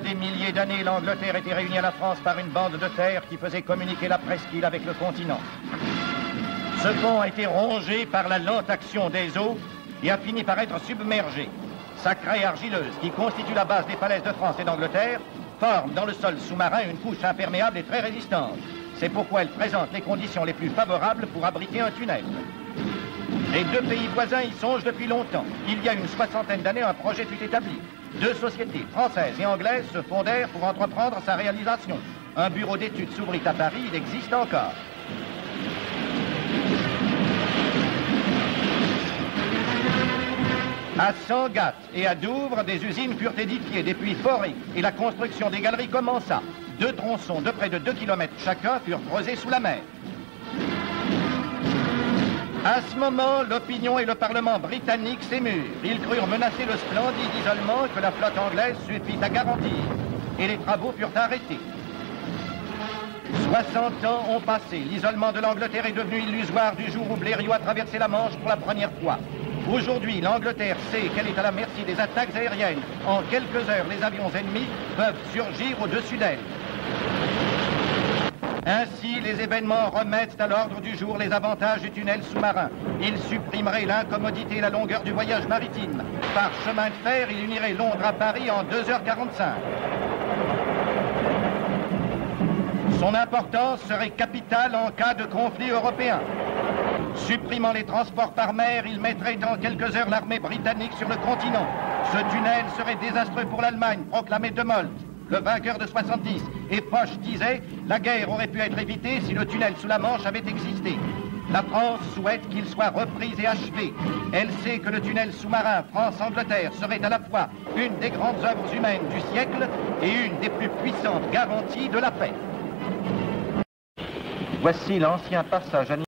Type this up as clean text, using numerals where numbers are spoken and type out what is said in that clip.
Voilà des milliers d'années, l'Angleterre était réunie à la France par une bande de terre qui faisait communiquer la presqu'île avec le continent. Ce pont a été rongé par la lente action des eaux et a fini par être submergé. Sa craie argileuse, qui constitue la base des falaises de France et d'Angleterre, forme dans le sol sous-marin une couche imperméable et très résistante. C'est pourquoi elle présente les conditions les plus favorables pour abriter un tunnel. Les deux pays voisins y songent depuis longtemps. Il y a une soixantaine d'années, un projet fut établi. Deux sociétés, françaises et anglaises, se fondèrent pour entreprendre sa réalisation. Un bureau d'études s'ouvrit à Paris, il existe encore. À Sangatte et à Douvres, des usines furent édifiées, des puits forés et la construction des galeries commença. Deux tronçons de près de 2 km chacun furent creusés sous la mer. À ce moment, l'opinion et le Parlement britannique s'émurent. Ils crurent menacer le splendide isolement que la flotte anglaise suffit à garantir. Et les travaux furent arrêtés. 60 ans ont passé. L'isolement de l'Angleterre est devenu illusoire du jour où Blériot a traversé la Manche pour la première fois. Aujourd'hui, l'Angleterre sait qu'elle est à la merci des attaques aériennes. En quelques heures, les avions ennemis peuvent surgir au-dessus d'elle. Ainsi, les événements remettent à l'ordre du jour les avantages du tunnel sous-marin. Il supprimerait l'incommodité et la longueur du voyage maritime. Par chemin de fer, il unirait Londres à Paris en 2h45. Son importance serait capitale en cas de conflit européen. Supprimant les transports par mer, il mettrait en quelques heures l'armée britannique sur le continent. Ce tunnel serait désastreux pour l'Allemagne, proclamait De Moltke, le vainqueur de 70. Et Foch disait, la guerre aurait pu être évitée si le tunnel sous la Manche avait existé. La France souhaite qu'il soit repris et achevé. Elle sait que le tunnel sous-marin France-Angleterre serait à la fois une des grandes œuvres humaines du siècle et une des plus puissantes garanties de la paix. Voici l'ancien passage